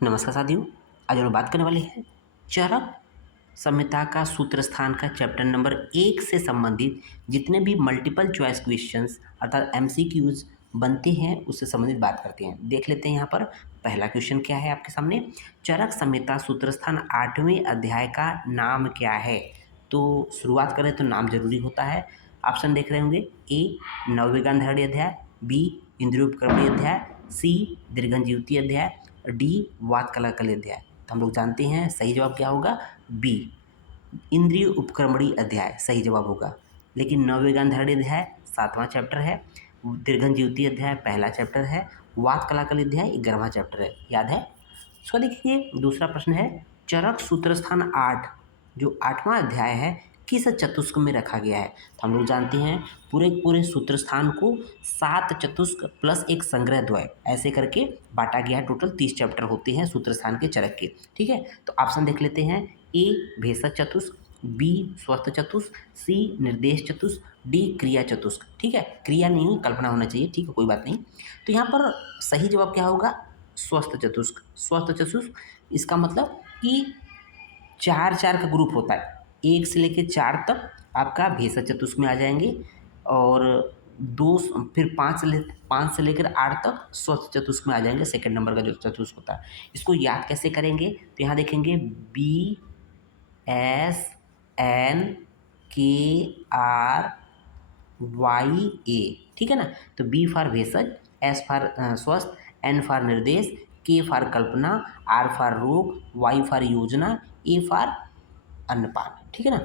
नमस्कार साथियों। आज हम लोग बात करने वाले हैं चरक संहिता का सूत्र स्थान का चैप्टर नंबर 1 से संबंधित जितने भी मल्टीपल चॉइस क्वेश्चंस अर्थात एमसीक्यूज बनते हैं उससे संबंधित बात करते हैं। देख लेते हैं यहाँ पर पहला क्वेश्चन क्या है आपके सामने। चरक संहिता सूत्र स्थान 8वें अध्याय का नाम क्या है। तो शुरुआत करें तो नाम जरूरी होता है। ऑप्शन देख रहे होंगे। ए नववे गांधारी अध्याय, बी इंद्रियोपक्रमणी अध्याय, सी दीर्घंजीवती अध्याय, डी वात कलाकली अध्याय। तो हम लोग जानते हैं सही जवाब क्या होगा, बी इंद्रिय उपक्रमणी अध्याय सही जवाब होगा। लेकिन नववे गांधारी अध्याय 7वां चैप्टर है, दीर्घंजीवती अध्याय पहला चैप्टर है, वात कलाकली अध्याय 11वां चैप्टर है, याद है। उसका देखिए दूसरा प्रश्न है, चरक सूत्र स्थान 8 जो 8वां अध्याय है किस चतुष्क में रखा गया है। तो हम लोग जानते हैं पूरे सूत्र स्थान को 7 चतुष्क प्लस एक संग्रह द्वय ऐसे करके बांटा गया है। टोटल 30 चैप्टर होते हैं सूत्र स्थान के चरक के। ठीक है, तो ऑप्शन देख लेते हैं। ए भेषज चतुष्क, बी स्वस्थ चतुष्क, सी निर्देश चतुष्क, डी क्रिया चतुष्क। ठीक है, क्रिया नहीं कल्पना होना चाहिए, ठीक है कोई बात नहीं। तो यहाँ पर सही जवाब क्या होगा, स्वस्थ चतुष्क। स्वस्थ चतुष्क इसका मतलब कि 4 का ग्रुप होता है, 1 से लेकर 4 तक आपका भेषज चतुष्क में आ जाएंगे और 2 फिर 5 से लेकर 8 तक स्वस्थ चतुष्क में आ जाएंगे। सेकंड नंबर का जो चतुष्क होता है इसको याद कैसे करेंगे, तो यहाँ देखेंगे BSNKRYA, ठीक है ना। तो बी फॉर भेषज, एस फॉर स्वस्थ, एन फॉर निर्देश, के फॉर कल्पना, आर फॉर रोग, वाई फॉर योजना, ए फॉर अन्नपान। ठीक है ना,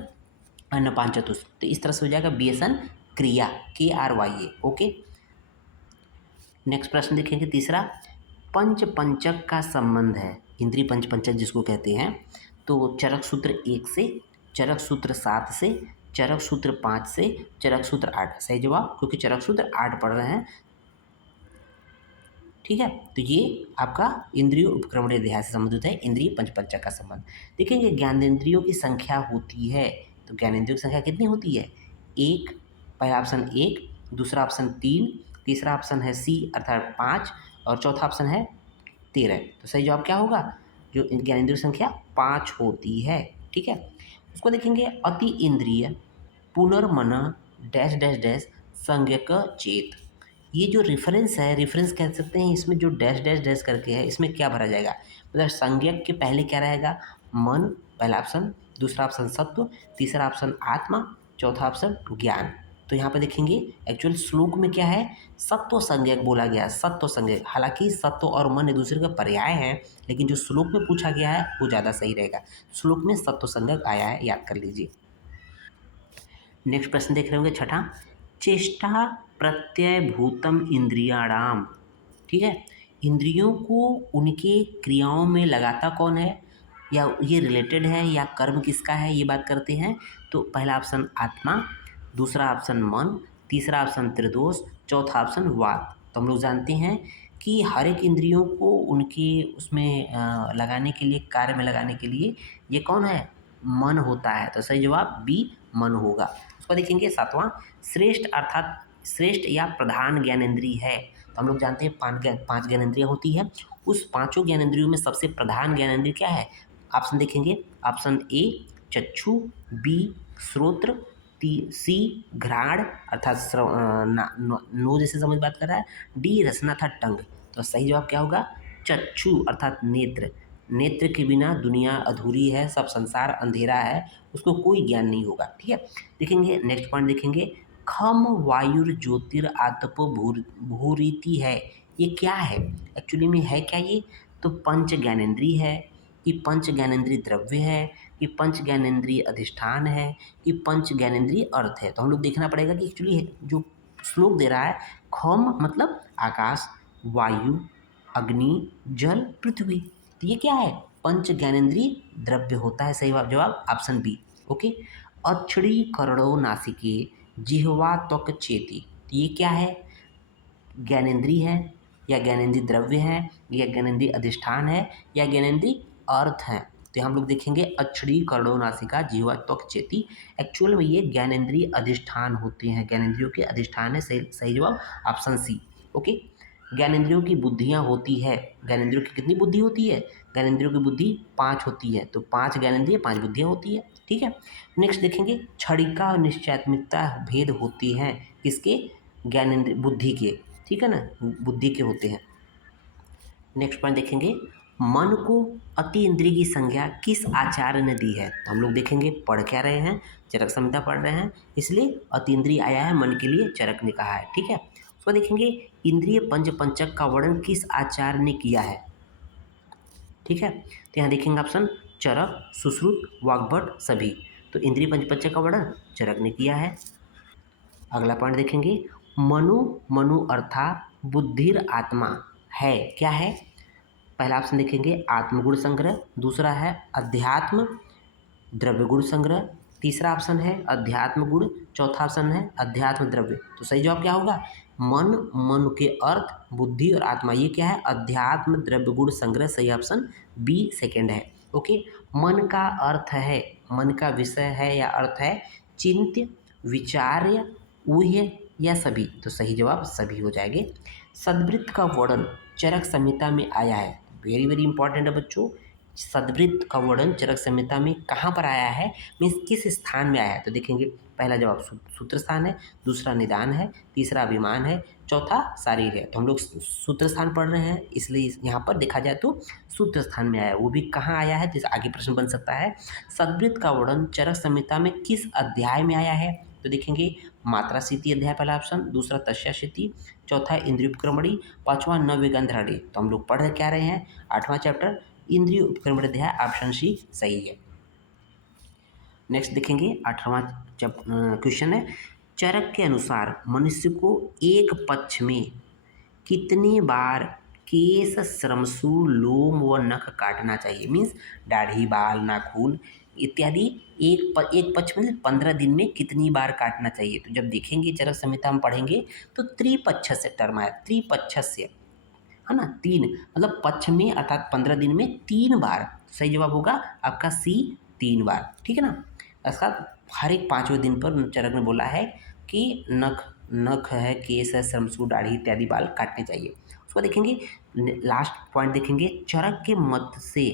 अन्नपान चतुष्क। तो इस तरह से हो जाएगा BSN क्रिया, KRYA। ओके, नेक्स्ट प्रश्न देखेंगे तीसरा। पंच पंचक का संबंध है, इंद्रिय पंच पंचक जिसको कहते हैं। तो चरक सूत्र 1 से, चरक सूत्र 7 से, चरक सूत्र 5 से, चरक सूत्र 8। सही जवाब, क्योंकि चरक सूत्र 8 पढ़ रहे हैं। ठीक है, तो ये आपका इंद्रिय उपक्रमणी अध्याय से संबंधित है, इंद्रिय पंच पंचक का संबंध। देखेंगे ज्ञानेंद्रियों की संख्या होती है, तो ज्ञानेंद्रियों की संख्या कितनी होती है, 1। पहला ऑप्शन 1, दूसरा ऑप्शन 3, तीसरा ऑप्शन है सी अर्थात 5 और चौथा ऑप्शन है 13। तो सही जवाब क्या होगा, जो ज्ञानेंद्रिय संख्या 5 होती है। ठीक है, उसको देखेंगे। अति इंद्रिय पुनर्मन डैश डैश डैश संज्ञक चेत। ये जो रेफरेंस है, रेफरेंस कह सकते हैं, इसमें जो डैश डैश डैश करके है इसमें क्या भरा जाएगा, मतलब संज्ञक के पहले क्या रहेगा, मन पहला ऑप्शन, दूसरा ऑप्शन सत्व, तीसरा ऑप्शन आत्मा, चौथा ऑप्शन ज्ञान। तो यहाँ पे देखेंगे एक्चुअल श्लोक में क्या है, सत्व संज्ञक बोला गया है, सत्व संज्ञक। हालांकि सत्व और मन एक दूसरे का पर्याय है, लेकिन जो श्लोक में पूछा गया है वो ज़्यादा सही रहेगा। श्लोक में सत्व संज्ञक आया है, याद कर लीजिए। नेक्स्ट प्रश्न देख रहे होंगे छठा। चेष्टा प्रत्यय भूतम इंद्रियाणाम। ठीक है, इंद्रियों को उनके क्रियाओं में लगाता कौन है, या ये रिलेटेड है या कर्म किसका है, ये बात करते हैं। तो पहला ऑप्शन आत्मा, दूसरा ऑप्शन मन, तीसरा ऑप्शन त्रिदोष, चौथा ऑप्शन वात। तो हम लोग जानते हैं कि हर एक इंद्रियों को उनके उसमें लगाने के लिए, कार्य में लगाने के लिए ये कौन है, मन होता है। तो सही जवाब बी मन होगा। उसको देखेंगे सातवां। श्रेष्ठ अर्थात श्रेष्ठ या प्रधान ज्ञानेंद्रिय है। तो हम लोग जानते हैं 5 ज्ञानेंद्रियाँ होती है, उस 5 ज्ञानेंद्रियों में सबसे प्रधान ज्ञानेंद्रिय क्या है। ऑप्शन देखेंगे, ऑप्शन ए चक्षु, बी श्रोत्र, सी घ्राण अर्थात नो जैसे समझ बात कर रहा है, डी रसना था टंग। तो सही जवाब क्या होगा, चक्षु अर्थात नेत्र। नेत्र के बिना दुनिया अधूरी है, सब संसार अंधेरा है, उसको कोई ज्ञान नहीं होगा। ठीक है, देखेंगे नेक्स्ट पॉइंट देखेंगे। खम वायुर ज्योतिर आतपो भूरीति है, ये क्या है, एक्चुअली में है क्या ये, तो पंच ज्ञानेंद्रिय है, कि पंच ज्ञानेंद्रिय द्रव्य है, कि पंच ज्ञानेंद्रिय अधिष्ठान है, कि पंच ज्ञानेंद्रिय अर्थ है। तो हम लोग देखना पड़ेगा कि एक्चुअली जो श्लोक दे रहा है, खम मतलब आकाश, वायु, अग्नि, जल, पृथ्वी। तो ये क्या है, पंच ज्ञानेंद्रिय द्रव्य होता है। सही जवाब ऑप्शन बी। ओके, अक्षड़ी करणो नासिके जिह्वा त्वक चेती। तो ये क्या है, ज्ञानेंद्रिय है या ज्ञानेंद्रिय द्रव्य है या ज्ञानेंद्रिय अधिष्ठान है या ज्ञानेंद्रिय अर्थ है। तो हम लोग देखेंगे अक्षड़ी करणो नासिका जिह्वा त्वक चेती। एक्चुअल में ये ज्ञानेंद्रिय अधिष्ठान होते हैं, ज्ञानेंद्रियों के अधिष्ठान है। सही जवाब ऑप्शन सी। ओके, ज्ञानेंद्रियों की बुद्धियाँ होती है। ज्ञानेंद्रियों की कितनी बुद्धि होती है? ज्ञानेंद्रियों की बुद्धि 5 होती है, तो 5 ज्ञानेंद्रिय 5 बुद्धियाँ होती है। ठीक है। नेक्स्ट देखेंगे क्षणिका और निश्चयात्मिकता भेद होती हैं किसके? ज्ञानेंद्रिय बुद्धि के। ठीक है ना, बुद्धि के होते हैं। नेक्स्ट पॉइंट देखेंगे, मन को अति इंद्रिय की संज्ञा किस आचार्य ने दी है? तो हम लोग देखेंगे, पढ़ क्या रहे हैं, चरक संहिता पढ़ रहे हैं, इसलिए अति इंद्रिय आया है, मन के लिए चरक ने कहा है। ठीक है। उसको देखेंगे, इंद्रिय पंच पंचक का वर्णन किस आचार्य ने किया है? ठीक है, तो यहाँ देखेंगे ऑप्शन चरक, सुश्रुत, वाग्भट, सभी। तो इंद्रिय पंच पंचक का वर्णन चरक ने किया है। अगला पॉइंट देखेंगे, मनु मनु अर्थात बुद्धिर आत्मा है, क्या है? पहला ऑप्शन देखेंगे आत्मगुण संग्रह, दूसरा है अध्यात्म द्रव्य गुण संग्रह, तीसरा ऑप्शन है अध्यात्म गुण, चौथा ऑप्शन है अध्यात्म द्रव्य। तो सही जवाब क्या होगा? मन, मन के अर्थ, बुद्धि और आत्मा, ये क्या है? अध्यात्म द्रव्य गुण संग्रह। सही ऑप्शन बी सेकेंड है। ओके। मन का अर्थ है, मन का विषय है या अर्थ है चिंत्य, विचार्य, ऊह्य या सभी। तो सही जवाब सभी हो जाएंगे। सद्वृत्त का वर्णन चरक संहिता में आया है, वेरी वेरी इंपॉर्टेंट है बच्चों। सद्वृत्त का वर्णन चरक संहिता में कहाँ पर आया है, मीन्स किस स्थान में आया है? तो देखेंगे, पहला जवाब सूत्र स्थान है, दूसरा निदान है, तीसरा अभिमान है, चौथा शारीर है। तो हम लोग सूत्र स्थान पढ़ रहे हैं, इसलिए यहाँ पर देखा जाए तो सूत्र स्थान में आया है। वो भी कहाँ आया है, तो आगे प्रश्न बन सकता है, सद्वृत्त का वर्णन चरक संहिता में किस अध्याय में आया है? तो देखेंगे, मात्रा स्थिति अध्याय पहला ऑप्शन, दूसरा तस्या स्थिति, चौथा इंद्रिय उपक्रमणी, पांचवा नवविगंधराणी। तो हम लोग पढ़ क्या रहे हैं, 8वां चैप्टर इंद्रिय उपक्रमण अध्याय, ऑप्शन सी सही है। नेक्स्ट देखेंगे 8वां क्वेश्चन है, चरक के अनुसार मनुष्य को एक पक्ष में कितनी बार केश, श्रमसु, लोम व नख काटना चाहिए? मीन्स दाढ़ी, बाल, नाखून इत्यादि एक पक्ष में 15 दिन में कितनी बार काटना चाहिए? तो जब देखेंगे चरक संहिता में पढ़ेंगे तो त्रिपक्ष से टर्म आया, त्रिपक्ष से, है ना, 3 मतलब पक्ष में अर्थात 15 दिन में 3 बार। सही जवाब होगा आपका सी, 3 बार। ठीक है ना। इसका हर एक 5वें दिन पर चरक ने बोला है कि नख नख है, केस है, श्रमसु, दाढ़ी इत्यादि बाल काटने चाहिए। उसको देखेंगे, लास्ट पॉइंट देखेंगे, चरक के मत से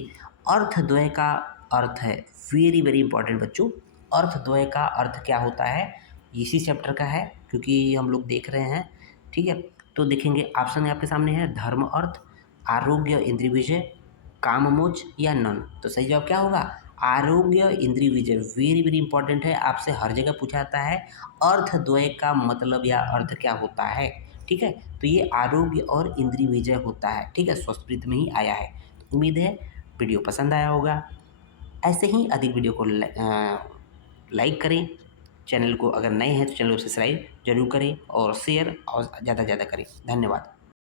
अर्थद्वय का अर्थ है, वेरी वेरी इंपॉर्टेंट बच्चों। अर्थद्वय का अर्थ क्या होता है, इसी चैप्टर का है, क्योंकि हम लोग देख रहे हैं। ठीक है। तो देखेंगे, ऑप्शन आपके सामने है धर्म अर्थ, आरोग्य, इंद्रिय विजय, काम मोच या नन। तो सही जवाब क्या होगा? आरोग्य, इंद्रिय विजय। वेरी वेरी इंपॉर्टेंट है, आपसे हर जगह पूछा जाता है अर्थद्वय का मतलब या अर्थ क्या होता है। ठीक है, तो ये आरोग्य और इंद्रिय विजय होता है। ठीक है, संस्कृत में ही आया है। तो उम्मीद है वीडियो पसंद आया होगा। ऐसे ही अधिक वीडियो को लाइक करें, चैनल को अगर नए हैं तो चैनल को सब्सक्राइब जरूर करें और शेयर और ज़्यादा से ज़्यादा करें। धन्यवाद।